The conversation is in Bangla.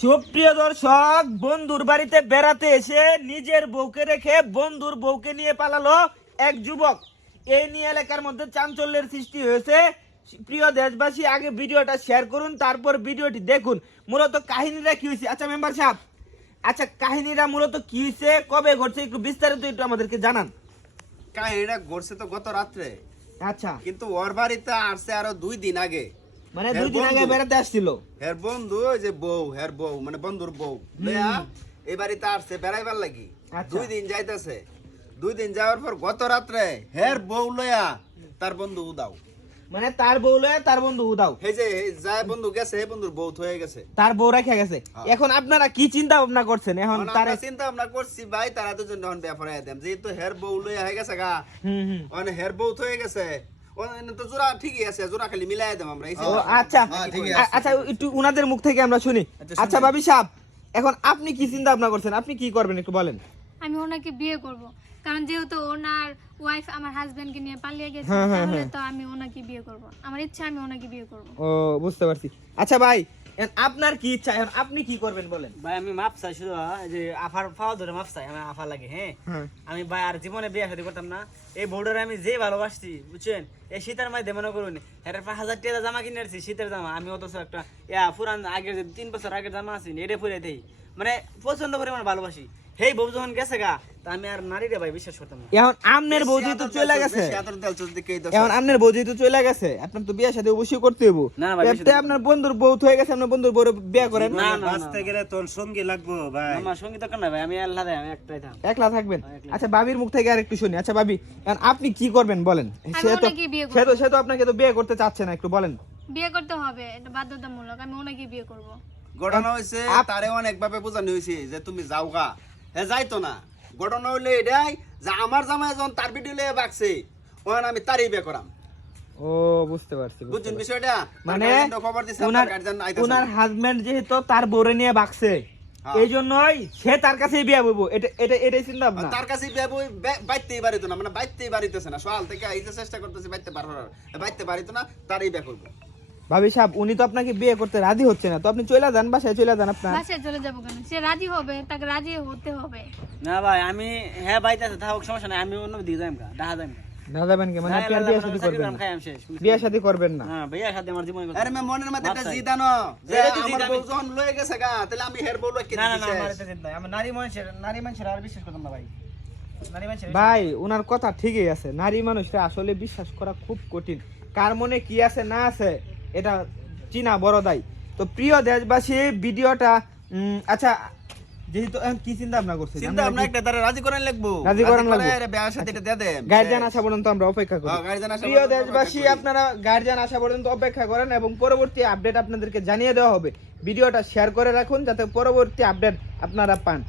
সুপ্রিয় দর্শক, বন্ধুর বাড়িতে বেড়াতে এসে নিজের বউকে রেখে বন্ধুর বউকে নিয়ে পালালো এক যুবক। এই নিয়ে এলাকার মধ্যে চাঞ্চল্যের সৃষ্টি হয়েছে। প্রিয় দেশবাসী, আগে ভিডিওটা শেয়ার করুন, তারপর ভিডিওটি দেখুন। মূলত কাহিনীটা কি হয়েছে? আচ্ছা মেম্বার সাহেব, আচ্ছা কাহিনীটা মূলত কি হয়েছে, কবে ঘটছে, একটু বিস্তারিত একটু আমাদেরকে জানান। কাহিনীটা ঘটছে তো গত রাত্রে, আচ্ছা, কিন্তু ওর বাড়িতে আসছে আরো 2 দিন আগে। মানে 2 দিন আগে বেড়াতে আসছিল। হের বন্ধু ওই যে বউ, হের বউ মানে বন্ধুর বউ লইয়া এই বাড়িতে আসছে বেড়াইবার লাগি। আচ্ছা। 2 দিন যাইতেছে। 2 দিন যাওয়ার পর গত রাত্রে হের বউ লইয়া তার বন্ধু উদাও, মানে তার বউ লয়ে তার বন্ধু উদাও। এই যে যায় বন্ধু গেছে, হে বন্ধুর বউ হয়ে গেছে, তার বউ রেখে গেছে। এখন আপনারা কি চিন্তা ভাবনা করছেন? এখন এখন তার আমরা চিন্তা ভাবনা করছি ভাই তারা দুজন যখন ব্যাপারে দেন, যেহেতু হের বউ লইয়া হয়ে গেছে গা, মানে হের বউ হয়ে গেছে, ওখানে তো জোড়া ঠিকই আছে, জোড়া খালি মিলাই দেব আমরা। ও আচ্ছা, আচ্ছা একটু উনাদের মুখ থেকে আমরা শুনি। আচ্ছা ভাবি সাহেব, এখন আপনি কি চিন্তা ভাবনা করছেন? আপনি কি করবেন একটু বলেন। আমি ওনাকে বিয়ে করব, কারণ যেহেতু ওনার ওয়াইফ আমার হাজবেন্ডকে নিয়ে পালিয়ে গেছে, হ্যাঁ, হ্যাঁ, তাহলে হ্যাঁ। তো আমি ওনাকে বিয়ে করব। আমার ইচ্ছা আমি ওনাকে বিয়ে করব। ও বুঝতে পারছি। আচ্ছা ভাই, এখন আপনার কি ইচ্ছা, এখন আপনি কি করবেন বলেন। ভাই আমি মাপ চাই শুধু, যে আফার পাওয়া ধরে মাপ চাই, আমার আফা লাগে। হ্যাঁ, আমি ভাই আর জীবনে বিয়ে শাদী করতাম না। এই বউডারে আমি যে ভালোবাসছি বুঝছেন, এই শীতের মধ্যে মনে করুন এটা 5000 টাকা জামা কিনে আসছি, শীতের জামা। আমি অথচ একটা পুরান আগের যে 3 বছর আগের জামা আছে এটা পরে দেই, মানে প্রচন্ড পরিমাণ ভালোবাসি। হেই বউ যখন গেছে গা, তা আমি আর নারীরে ভাই বিশ্বাস করতাম না। এখন আমনের বৌদি তো চলে গেছে, এখন এখন আমনের বৌদি তো চলে গেছে, আপনার তো বিয়ে সাথে অবশ্যই করতে হইব। না, ভাই, এতে আপনার বন্ধুর বউ হয়ে গেছে, আপনার বন্ধুর বউ বিয়ে করেন। না না বাঁচতে গেলে তোর সঙ্গী লাগবো ভাই। আমার সঙ্গীত দরকার না ভাই, আমি আল্লাহ দেয়, আমি একটাই থাম। একলা থাকবেন? একলা। আচ্ছা ভাবির মুখ থেকে আর একটু শুনি। আচ্ছা ভাবি, এখন আপনি কি করবেন বলেন। সে তো ওনাকে বিয়ে করব। সে তো আপনাকে তো বিয়ে করতে চাচ্ছে না, একটু বলেন। বিয়ে করতে হবে, এটা বাধ্যতামূলক। আমি ওনাকে বিয়ে করব। ঘটনা হয়েছে তারে অনেক ভাবে বোঝানো হয়েছে যে তুমি যাও গা, হে যাইতো না। ঘটনা হইলে এটাই যে আমার জামাই যখন তার ভিডিও লিয়ে বাকছে, ওখানে আমি তারই বিয়ে করাম। ও বুঝতে পারছি। বুঝছেন বিষয়টা? মানে খবর দিছে ওনার আপনার গার্জিয়ান আইতাছে। ওনার হাজবেন্ড যেহেতু তার বউরে নিয়ে বাকছে, হ্যাঁ। এই জন্যই সে তার কাছেই বিয়ে বলবো। এটাই চিন্তা ভাবনা। তার কাছে বিয়ে বই বাইতেই পারিত না, মানে বাইতেই পারিতেছে না। সকাল থেকে এই যে চেষ্টা করতেছে বাইতে বাইতে পারিত না, তারই বিয়ে করবো। ভাবি সাহেব, উনি তো আপনাকে বিয়ে করতে রাজি হচ্ছে না, তো আপনি চলে যান, বাসায় চলে যান আপনার। বাসায় চলে যাবো কেন? সে রাজি হবে, তাকে রাজি হতে হবে। না ভাই, আমি হ্যাঁ বাইতে আছে, থাকুক সমস্যা নাই, আমি অন্য দিকে যাইম গা, ডাহা যাইম গা। না যাবেন কি? মানে আপনি আর বিয়ে শাদী করবেন না? বিয়ে শাদী করবেন না? হ্যাঁ, বিয়ে শাদী আমার জীবনে আরে মে মনের মধ্যে একটা জিদ আনো যে এটা তো আমার জিদ বউ আমি- যখন লয়ে গেছে গা, তাহলে আমি হের বউ লইকে না না না, দিছি। আমার এটা জিদ নাই। আমি নারী মানুষের আর বিশ্বাস করতাম না ভাই। নারী মানুষের ভাই ওনার কথা ঠিকই আছে, নারী মানুষরা আসলে বিশ্বাস করা খুব কঠিন। কার মনে কি আছে না আছে এটা চিনা বড় দায়। তো প্রিয় দেশবাসী, ভিডিওটা আচ্ছা, যেহেতু এখন কি চিন্তা ভাবনা করছেন? চিন্তা ভাবনা একটা তারে রাজি করান লাগবো, রাজি করান লাগবো। আরে বিয়ার সাথে এটা দিয়ে দেন। গার্জিয়ান আসা পর্যন্ত আমরা অপেক্ষা করি। হ্যাঁ, গার্জিয়ান আসা প্রিয় পর্যন্ত আমরা দেশবাসী, অপেক্ষা করি। আপনারা গার্জিয়ান আসা পর্যন্ত অপেক্ষা করেন এবং পরবর্তী আপডেট আপনাদেরকে জানিয়ে দেওয়া হবে। ভিডিওটা শেয়ার করে রাখুন যাতে পরবর্তী আপডেট আপনারা পান।